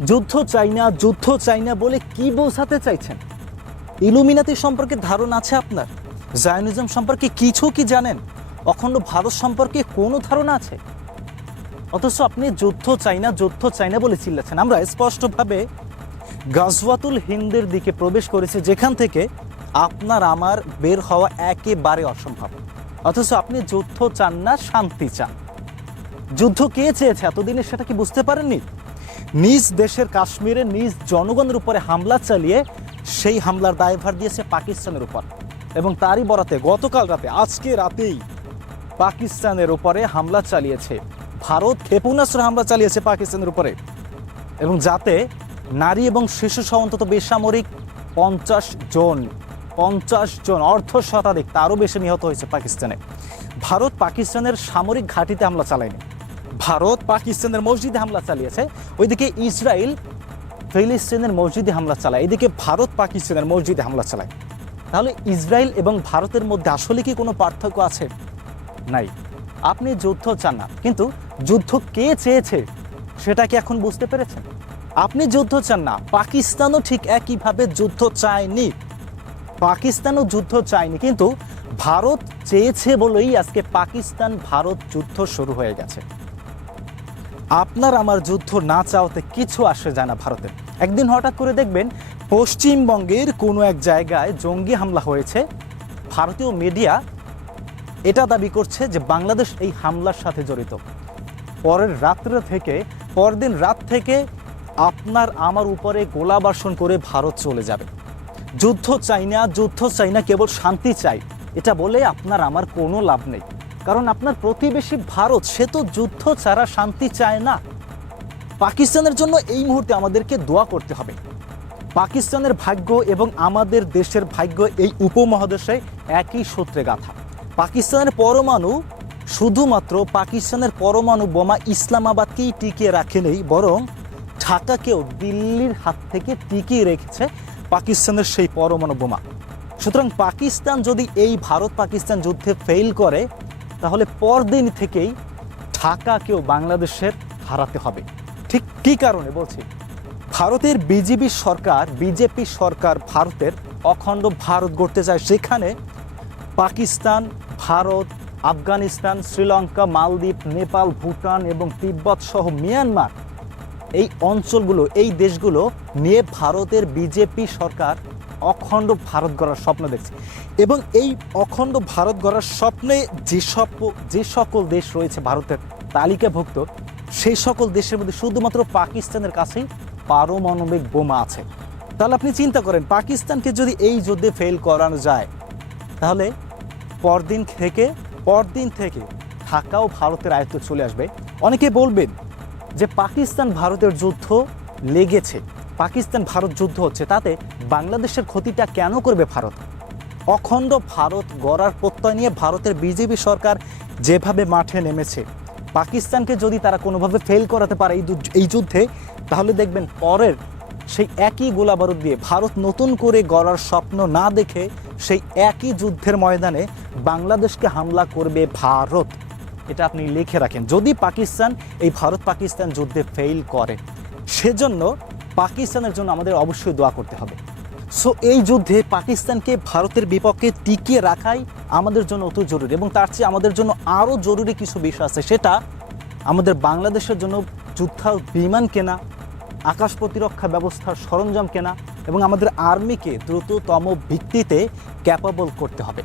যুদ্ধ চাই না যুদ্ধ চাই না বলে কি বোঝাতে চাইছেন? ইলুমিনাতি সম্পর্কে ধারণা আছে আপনার? জায়নিজম সম্পর্কে কিছু কি জানেন? অখণ্ড ভারত সম্পর্কে কোনো ধারণা আছে? অথচ আপনি যুদ্ধ চাই না যুদ্ধ চাই না বলে চিল্লাচ্ছেন। আমরা স্পষ্টভাবে গাজওয়াতুল হিন্দের দিকে প্রবেশ করেছি, যেখান থেকে আপনার আমার বের হওয়া একেবারে অসম্ভব। অথচ আপনি যুদ্ধ চান না, শান্তি চান। যুদ্ধ কে চেয়েছে? এতদিনে সেটা কি বুঝতে পারেননি? নিজ দেশের কাশ্মীরে নিজ জনগণের উপরে হামলা চালিয়ে সেই হামলার দায়ভার দিয়েছে পাকিস্তানের উপর। এবং তারই বরাতে গতকাল রাতে, আজকে রাতেই পাকিস্তানের উপরে হামলা চালিয়েছে, ভারত ক্ষেপণাস্ত্র হামলা চালিয়েছে পাকিস্তানের উপরে। এবং যাতে নারী এবং শিশু সহ অন্তত বেসামরিক পঞ্চাশ জন পঞ্চাশ জন অর্ধ শতাধিক তারও বেশি নিহত হয়েছে পাকিস্তানে। ভারত পাকিস্তানের সামরিক ঘাঁটিতে হামলা চালায়নি। ভারত পাকিস্তানের মসজিদে হামলা চালিয়েছে। ওইদিকে ইসরায়েল ফিলিস্তিনের মসজিদে হামলা চালায়। এদিকে ভারত পাকিস্তানের মসজিদে হামলা চালায়। তাহলে ইসরায়েল এবং ভারতের মধ্যে আসলে কি কোনো পার্থক্য আছে? নাই। আপনি যুদ্ধ চান না। কিন্তু যুদ্ধ কে চেয়েছে সেটা কি এখন বুঝতে পেরেছেন? আপনি যুদ্ধ চান না। পাকিস্তানও ঠিক একইভাবে যুদ্ধ চায়নি। পাকিস্তানও যুদ্ধ চায়নি। কিন্তু ভারত চেয়েছে বলেই আজকে পাকিস্তান ভারত যুদ্ধ শুরু হয়ে গেছে। আপনার আমার যুদ্ধ না চাওতে কিছু আসে যায় না ভারতে। একদিন হঠাৎ করে দেখবেন, পশ্চিমবঙ্গের কোনো এক জায়গায় জঙ্গি হামলা হয়েছে। ভারতীয় মিডিয়া এটা দাবি করছে যে বাংলাদেশ এই হামলার সাথে জড়িত। পরের রাত্রে থেকে, পরদিন রাত থেকে আপনার আমার উপরে গোলাবর্ষণ করে ভারত চলে যাবে। যুদ্ধ চাই না, যুদ্ধ চাই না, কেবল শান্তি চাই। এটা বলে আপনার আমার কোনো লাভ নেই। কারণ আপনার প্রতিবেশী ভারত, সে তো যুদ্ধ ছাড়া শান্তি চায় না। পাকিস্তানের জন্য এই মুহূর্তে আমাদেরকে দোয়া করতে হবে। পাকিস্তানের ভাগ্য এবং আমাদের দেশের ভাগ্য এই উপমহাদেশে একই সূত্রে গাথা। পাকিস্তানের পরমাণু শুধুমাত্র পাকিস্তানের পরমাণু বোমা ইসলামাবাদকেই টিকিয়ে রাখেনি, বরং ঢাকাকেও দিল্লির হাত থেকে টিকিয়ে রেখেছে পাকিস্তানের সেই পরমাণু বোমা। সুতরাং পাকিস্তান যদি এই ভারত পাকিস্তান যুদ্ধে ফেল করে তাহলে পরদিন থেকেই ঢাকাকেও বাংলাদেশের হারাতে হবে। ঠিক কী কারণে বলছি? ভারতের বিজেপি সরকার বিজেপি সরকার ভারতের অখণ্ড ভারত গড়তে চায় সেখানে পাকিস্তান, ভারত, আফগানিস্তান, শ্রীলঙ্কা, মালদ্বীপ, নেপাল, ভুটান এবং তিব্বত সহ মিয়ানমার এই অঞ্চলগুলো, এই দেশগুলো নিয়ে ভারতের বিজেপি সরকার অখণ্ড ভারত গড়ার স্বপ্ন দেখছে। এবং এই অখণ্ড ভারত গড়ার স্বপ্নে যে সব যে সকল দেশ রয়েছে ভারতের তালিকাভুক্ত, সেই সকল দেশের মধ্যে শুধুমাত্র পাকিস্তানের কাছেই পারমাণবিক বোমা আছে। তাহলে আপনি চিন্তা করেন, পাকিস্তানকে যদি এই যুদ্ধে ফেল করানো যায়, তাহলে পরদিন থেকে পরদিন থেকে ঢাকাও ভারতের আয়ত্ত চলে আসবে। অনেকে বলবেন যে পাকিস্তান ভারতের যুদ্ধ লেগেছে। পাকিস্তান ভারত যুদ্ধ হচ্ছে, তাতে বাংলাদেশের ক্ষতিটা কেন করবে ভারত? অখণ্ড ভারত গড়ার প্রত্যয় নিয়ে ভারতের বিজেপি সরকার যেভাবে মাঠে নেমেছে, পাকিস্তানকে যদি তারা কোনোভাবে ফেল করাতে পারে এই যুদ্ধ- তাহলে দেখবেন পরের সেই একই গোলাবারুদ দিয়ে ভারত নতুন করে গড়ার স্বপ্ন না দেখে সেই একই যুদ্ধের ময়দানে বাংলাদেশকে হামলা করবে ভারত। এটা আপনি লিখে রাখেন, যদি পাকিস্তান, এই ভারত পাকিস্তান যুদ্ধে ফেল করে, সেজন্য পাকিস্তানের জন্য আমাদের অবশ্যই দোয়া করতে হবে। সো এই যুদ্ধে পাকিস্তানকে ভারতের বিপক্ষে টিকিয়ে রাখাই আমাদের জন্য অত জরুরি এবং তার চেয়ে আমাদের জন্য আরও জরুরি কিছু বিষয় আছে। সেটা আমাদের বাংলাদেশের জন্য যুদ্ধ বিমান কেনা, আকাশ প্রতিরক্ষা ব্যবস্থার সরঞ্জাম কেনা এবং আমাদের আর্মিকে দ্রুততম ভিত্তিতে ক্যাপাবল করতে হবে।